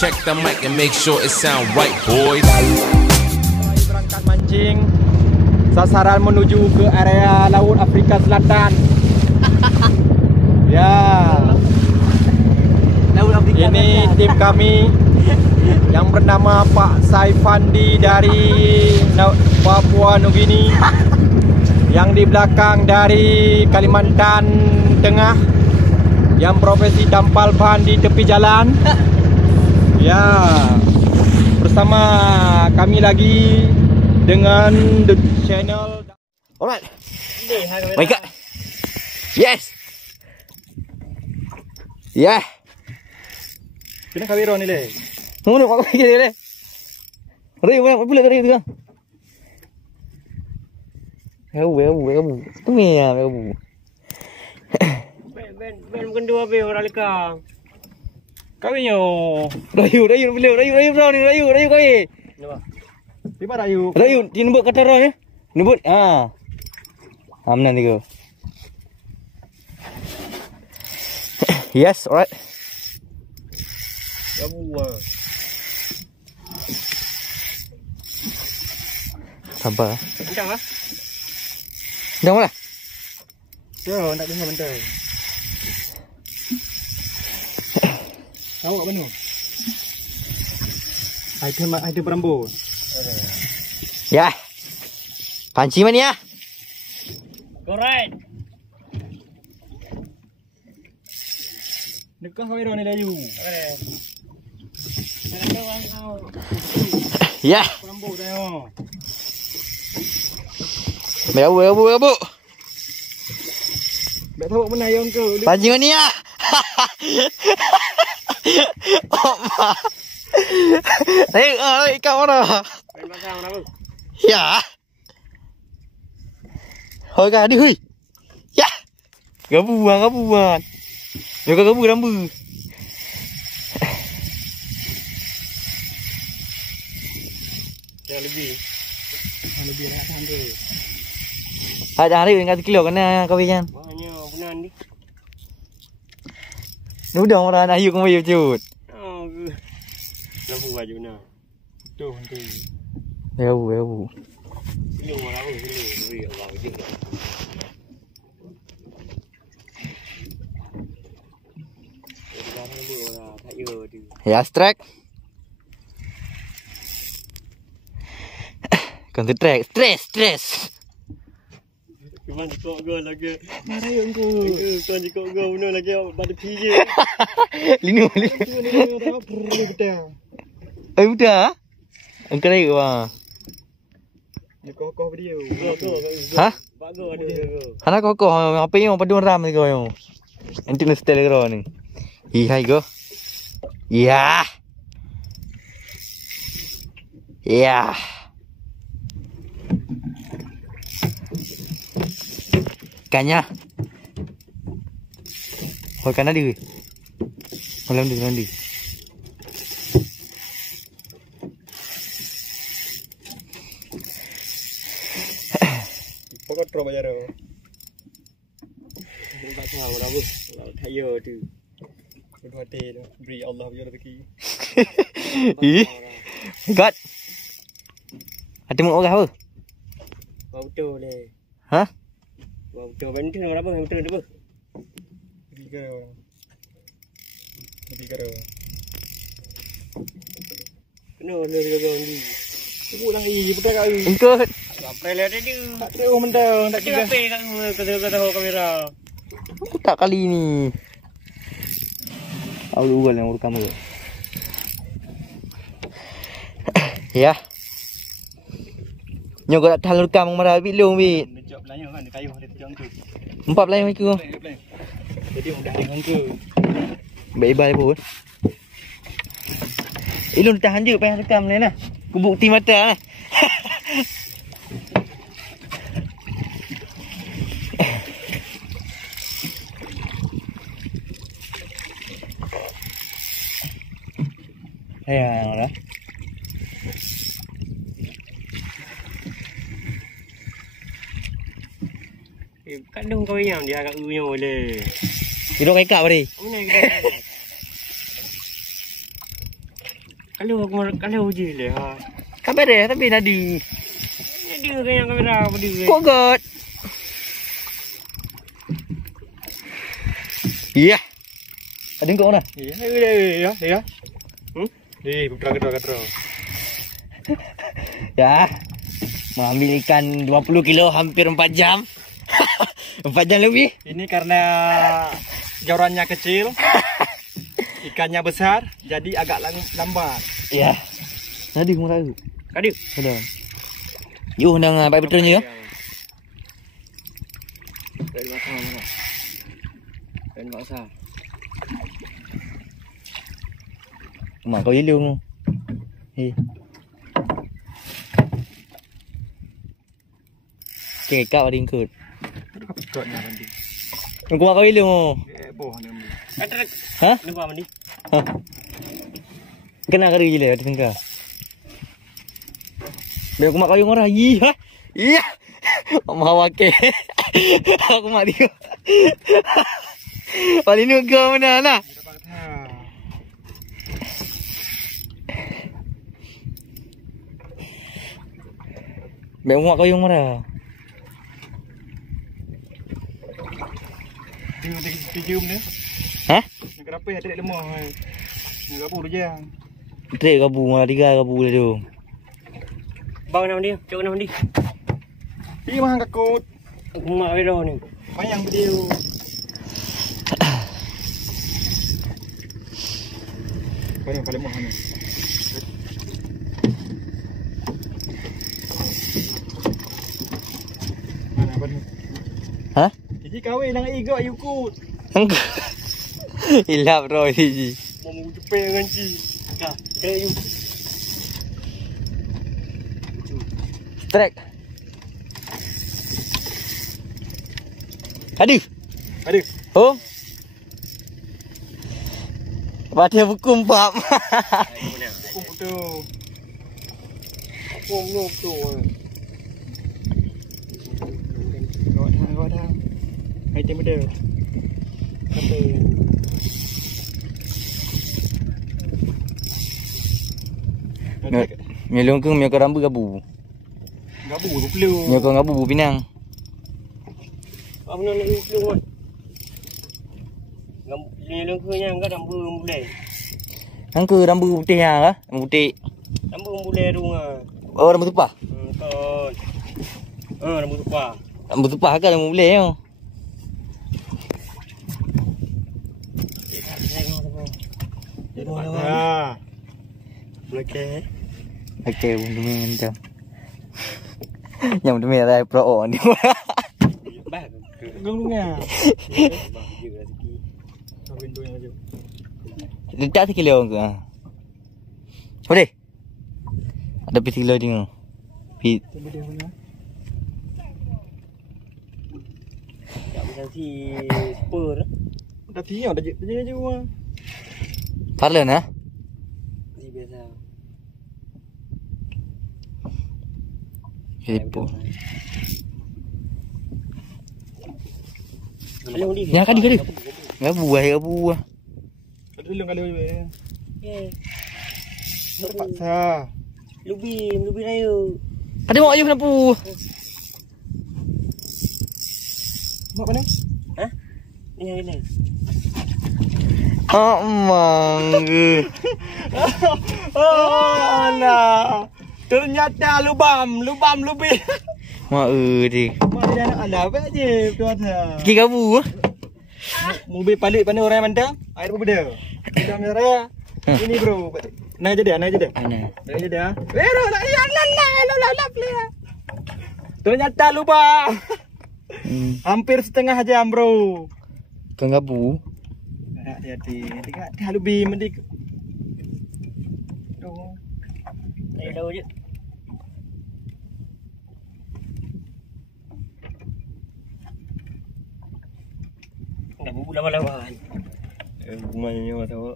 check the mic and make sure it sound right, boys. Berangkat mancing. Sasaran menuju ke area Laut Afrika Selatan. Ya. Laut Afrika Ini tim kami yang bernama Pak Saifandi dari Papua Nugini. Yang di belakang dari Kalimantan Tengah, yang profesi tampal ban di tepi jalan. Ya, bersama kami lagi dengan the channel. Alright. Wake up. Yes. Yeah. Kena kawiro ni le. Mana kau pergi le? Ray, mana boleh ray tu kan? Kamu. Tu ni ya, kamu. Ben bukan dua be orang lekang. Kawinyo. Rayu bro ni, rayu kau. Kenapa? Di mana Rayu? Rayu, di nombor kata roh ya. Nombor Amnan ni kau. Yes, alright. Kamu Sabar. Kencang ah? Jangan mana? Yo, nak dengar bentar. Awak mana? Item berambut. Ya. Panci mana ya? Alright. Dekat kawiro ni Rayu. Ya. Berambut dah. Abu. Tak tahu mana yang kau. Panci mana ya? Oma. Ikan mana? Ben pasang apa? Ya. Hoi ka đi hui. Ya. Gabuan. Yo ka gabu rambu. Lebih nak tahan tu. Ada hari dengan kilo kena kau ikan. Maknanya benar ni. Nudah orang ayu kau ayu cut. Oh. Lampu baju benar. Tu. Gabu. Lu orang apa sini? Ui, awak je. Orang orang tak yo tu. Ya strike. Counter track. Stress. Cuma jikok gol lagi. Mana yang kau? Kan jikok gol benar lagi pada PJ. Linu. Tu ni dah perlu betul. Udah. Engkau lagi wah. Ni kokoh dia. Hah? Bagus ada. Anak kau apa yang padun ram ni kau yang. Antin style kau ni. Hai go. Ya. Kanya. Hoi kana di. Malam di. Pokok terus bayar. Tak tahu apa. Tak yo tu. Berdua hati tu. Beri Allah punya rezeki. Ih. God. Ada mau orang apa? Bau betul le. Hah? Bau betul bentuk apa? Betul apa? Lebih karo. Kena le ni. Sebut lagi betul kau. Engkau. Apa le dia? Tak tahu mentang, tak Kita kira. apa kat tahu kamera. Aku tak kali ni. Awal yang rekam tu. Ya. Nyo kau tak tahu rekam marah bilung bi. Dia jawab belanya kan dia kayuh dia tengok tu. 4 lain aku. Jadi mudah dengan ke. Baik-baik pun. Ilun tahan je payah rekam ni lah. Aku bukti mata lah. Ya, dah. Kadang kau yang dia agak unyu le. Duduk kekak tadi. Mana kita? Kalau je lah. Kamera tapi tadi. Dia kaya kamera apa dia. Kok god. Iya. Ada kau mana? Ya. Putra. Ya. Mengambil ikan 20 kilo hampir 4 jam. 4 jam lebih. Ini karena jorannya kecil, ikannya besar, jadi agak lambat. Ya. Tadi kau tahu. Kadip. Sudah. Yuk undang Pak Petrun je. Dari mana? Dan masa. Mak kau ilung. Kekak ada ingkut. Kekatnya mandi. Kau mak kau ilung. Boh ni. Hah? Lupa mandi. Kena kari gila di tengah. Biar aku mak kau yang orang. Iya. Iya. Mau wake. Aku mak dia. Paling nu kau mana nak? Biar aku mak kau yang orang. Dia cium ni. Hah? Nak kenapa ada lemah. Nak kabur je. Trek kabu malah 3 kabu dah tu. Bang nama dia. Cok nama dia. Ini mah kakut. Mak Vero ni. Mayang beliau. Paling paling mahal ni. Mana apa ni? Hah? Jadi kahwin dengan igo ayukut. Hilap bro ni. Mau jumpa dengan ci. Dah. Kaya you. Trek. Aduh. Aduh. Oh. Pada hukum pap. Hukum tu. Hukum nuk tu. Gawat dah. Hai tim dia. Kata Melong ke miak rambu gabu. gabu tu perlu. Miak gabu bu Pinang. Apa nak lu kan? Ni lu punya enggak rambu boleh. Hang ke rambu putih ah, rambu putih. Rambu boleh rumah. Oh rambu tupah. Kon. Rambu tupah. Rambu tupah kan rambu boleh yo. Ha. Okey. Okey, benda macam. Yang benda merah pro ni. Bang. Gungnya. Bang juga rezeki. Window yang maju. Letak sekilo ke? Boleh. Ada pis kilo dia. Pis. Tunggu dia punya. Tak macam si spur. Dah tiap dah je juga. Parlen ah. Si biasa. Hepo. Kalau ni. Ya kadi. Gabu ah. Ada dulu kali ni. Eh. Terpaksa. Lubi raya. Ada mak ayu kenapa? Mak mana? Ha? Ni yang ni. Amang. Oh, alah. Ternyata lubam lebih. Mak di. Mak dia nak alah apa je tuan. Ki gabu ah. Mobil palit pandai orang mantap. Air apa benda? Sudah merah. Ini bro. Naik je dia. Mana? Naik je dia. Vero nak ya la play. Ternyata lubang. Hampir setengah jam bro. Kang gabu. Hati-hati. Dia lebih mendik. Ayo dah je. Dah bubu lama-lama. Bunganya tahu.